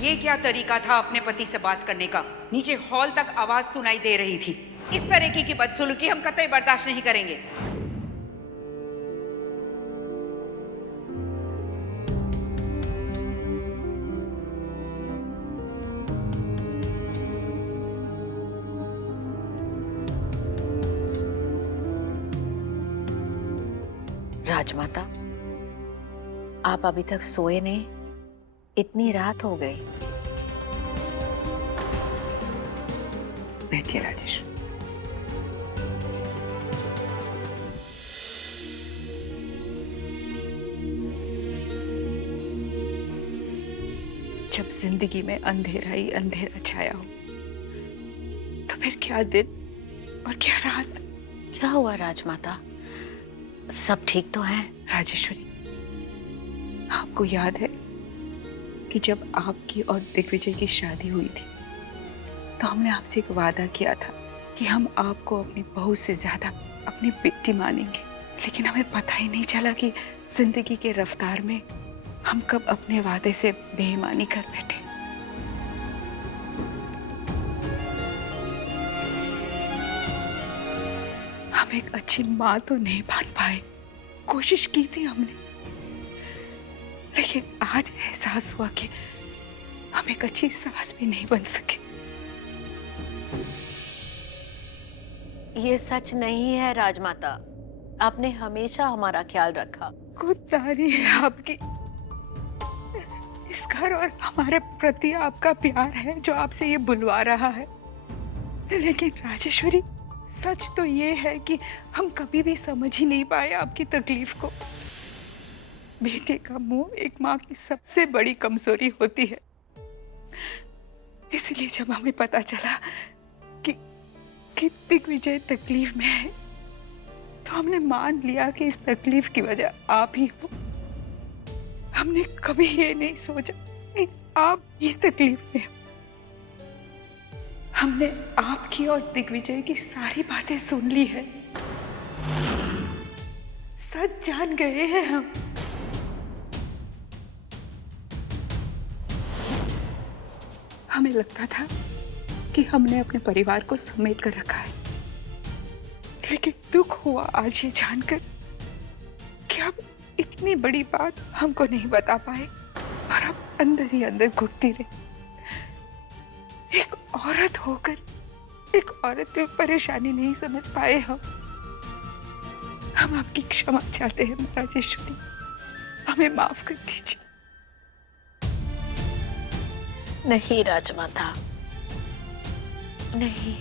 ये क्या तरीका था अपने पति से बात करने का? नीचे हॉल तक आवाज सुनाई दे रही थी। इस तरीके की बदसलूकी हम कतई बर्दाश्त नहीं करेंगे। राजमाता, आप अभी तक सोए नहीं? इतनी रात हो गई। बैठिए राजेश। जब जिंदगी में अंधेरा ही अंधेरा छाया हो, तो फिर क्या दिन और क्या रात। क्या हुआ राजमाता? सब ठीक तो है? राजेश्वरी, आपको याद है कि जब आपकी और दिग्विजय की शादी हुई थी, तो हमने आपसे एक वादा किया था कि हम आपको अपनी बहू से ज्यादा अपनी बेटी मानेंगे। लेकिन हमें पता ही नहीं चला कि जिंदगी के रफ्तार में हम कब अपने वादे से बेईमानी कर बैठे। हम एक अच्छी माँ तो नहीं बन पाए, कोशिश की थी हमने, लेकिन आज एहसास हुआ कि हम एक अच्छी सास भी नहीं बन सके। ये सच नहीं है राजमाता। आपने हमेशा हमारा ख्याल रखा। खुददारी है आपकी। इस घर और हमारे प्रति आपका प्यार है जो आपसे ये बुलवा रहा है। लेकिन राजेश्वरी, सच तो ये है कि हम कभी भी समझ ही नहीं पाए आपकी तकलीफ को। बेटे का मुंह एक माँ की सबसे बड़ी कमजोरी होती है। इसलिए जब हमें पता चला कि दिग्विजय तकलीफ में है, तो हमने मान लिया कि इस तकलीफ की वजह आप ही हो। हमने कभी ये नहीं सोचा कि आप ये तकलीफ में हो। हमने आपकी और दिग्विजय की सारी बातें सुन ली है, सच जान गए हैं हम। हमें लगता था कि हमने अपने परिवार को समेट कर रखा है, लेकिन दुख हुआ आज ये जानकर कि आप इतनी बड़ी बात हमको नहीं बता पाए और आप अंदर ही अंदर घुटती रही। एक औरत होकर एक औरत की परेशानी नहीं समझ पाए हम आपकी क्षमा चाहते हैं राजेश्वरी, हमें माफ कर दीजिए। नहीं राजमाता, नहीं,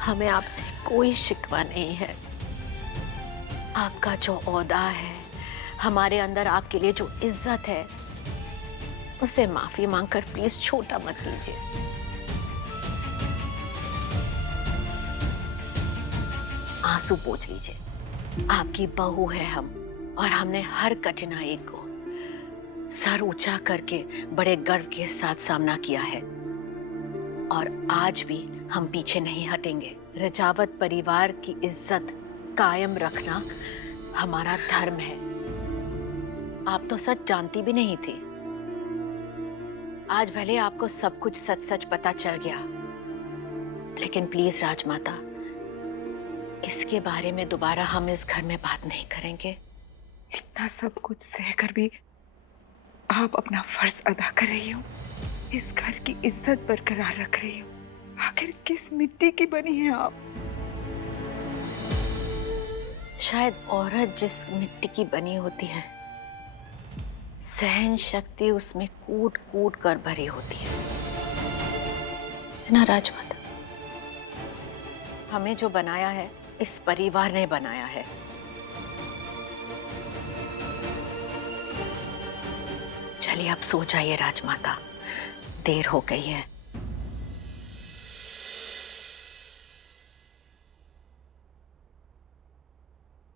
हमें आपसे कोई शिकवा नहीं है। आपका जो ओहदा है, हमारे अंदर आपके लिए जो इज्जत है, उसे माफी मांगकर प्लीज छोटा मत कीजिए। आंसू पोंछ लीजिए। आपकी बहू है हम, और हमने हर कठिनाई को सर ऊंचा करके बड़े गर्व के साथ सामना किया है, और आज भी हम पीछे नहीं हटेंगे। रजावत परिवार की इज्जत कायम रखना हमारा धर्म है। आप तो सच जानती भी नहीं थी। आज भले आपको सब कुछ सच सच पता चल गया, लेकिन प्लीज राजमाता, इसके बारे में दोबारा हम इस घर में बात नहीं करेंगे। इतना सब कुछ सहकर भी आप अपना फर्ज अदा कर रही हो, इस घर की इज्जत बरकरार रख रही हो। आखिर किस मिट्टी की बनी है आप? शायद औरत जिस मिट्टी की बनी होती है, सहन शक्ति उसमें कूट कूट कर भरी होती है ना राजमाता? हमें जो बनाया है, इस परिवार ने बनाया है। चलिए अब सो जाइए राजमाता, देर हो गई है।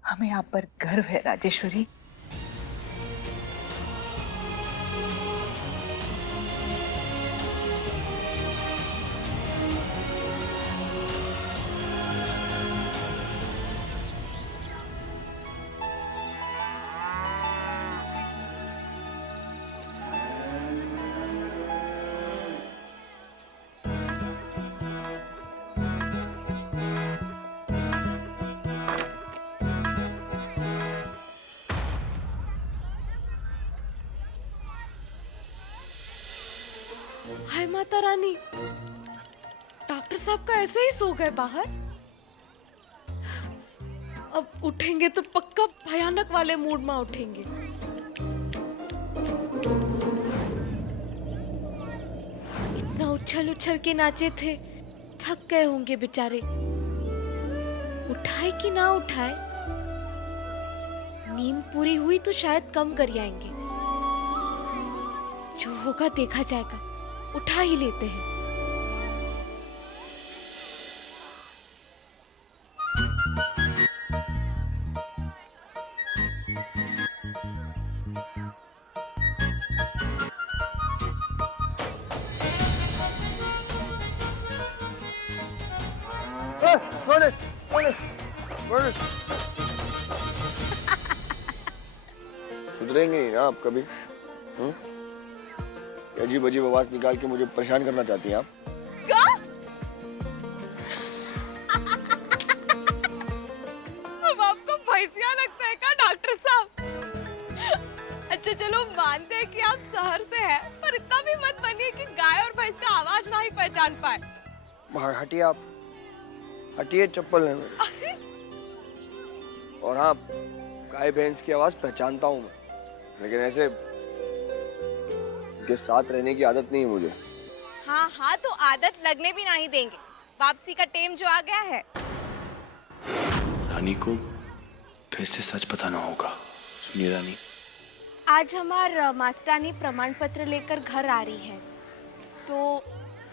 हमें आप पर गर्व है राजेश्वरी। हाय माता रानी, डॉक्टर साहब का ऐसे ही सो गए बाहर। अब उठेंगे तो पक्का भयानक वाले मूड में उठेंगे। इतना उछल उछल के नाचे थे, थक गए होंगे बेचारे। उठाए कि ना उठाए, नींद पूरी हुई तो शायद कम कर आएंगे। जो होगा देखा जाएगा, उठा ही लेते हैं। कौन है? कौन है? कौन है? सुधरेंगे ही ना आप कभी? अजीब अजीब आवाज निकाल के मुझे परेशान करना चाहती हैं आप? अब आपको भैंसिया लगता है क्या डॉक्टर साहब? अच्छा चलो मानते हैं कि आप शहर से हैं, पर इतना भी मत बनिए कि गाय और भैंस का आवाज ना ही पहचान पाए। हटिए आप, हटिए, चप्पल है मेरे। और हाँ, गाय भैंस की आवाज पहचानता हूँ मैं, लेकिन ऐसे के साथ रहने की आदत नहीं है मुझे। हाँ हाँ, तो आदत लगने भी नहीं देंगे। वापसी का टाइम जो आ गया है। रानी को फिर से सच बताना होगा। सुनिए रानी, आज हमार मास्टरानी प्रमाण पत्र लेकर घर आ रही है, तो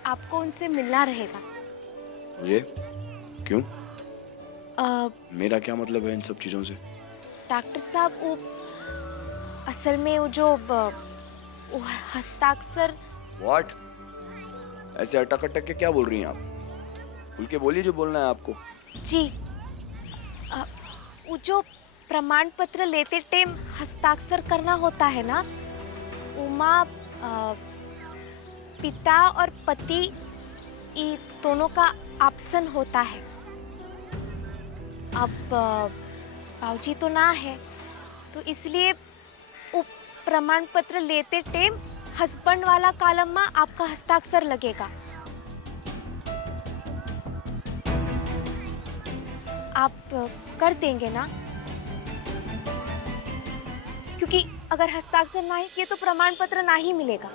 आपको उनसे मिलना रहेगा। मुझे क्यों? मेरा क्या मतलब है इन सब चीजों से? डॉक्टर साहब, वो असल में वो जो वो हस्ताक्षर। What? ऐसे अटक अटक के क्या बोल रही हैं आप? खुल के बोलिए जो बोलना है आपको। जी, वो जो प्रमाण पत्र लेते टाइम हस्ताक्षर करना होता है ना, उमा पिता और पति ये दोनों का ऑप्शन होता है। अब बाबूजी तो ना है, तो इसलिए वो प्रमाण पत्र लेते टाइम हस्बैंड वाला कॉलम में आपका हस्ताक्षर लगेगा। आप कर देंगे ना? क्योंकि अगर हस्ताक्षर नहीं किए तो प्रमाण पत्र ना ही मिलेगा।